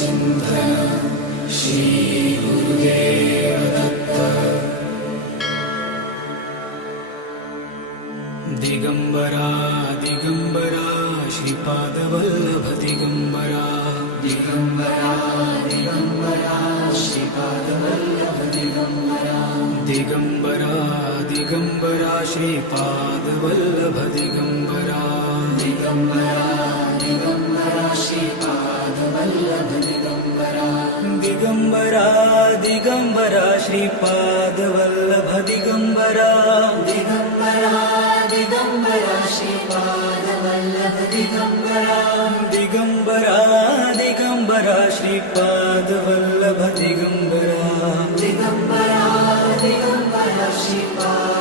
चिंतन श्री गुरुदेव दत्त। दिगंबरा दिगंबरा श्रीपाद वल्लभ दिगंबरा। दिगंबरा दिगंबरा श्रीपाद वल्लभ दिगंबरा। दिगंबरा दिगंबरा श्रीपाद वल्लभ दिगंबरा। दिगंबरा दिगंबरा श्रीपाद वल्लभ दिगंबरा। दिगंबरा दिगंबरा श्रीपाद वल्लभ दिगंबरा। दिगंबरा दिगंबरा श्रीपाद वल्लभ दिगंबरा। दिगंबरा दिगंबरा श्रीपाद वल्लभ दिगंबरा। दिगंबरा दिगंबरा श्रीपाद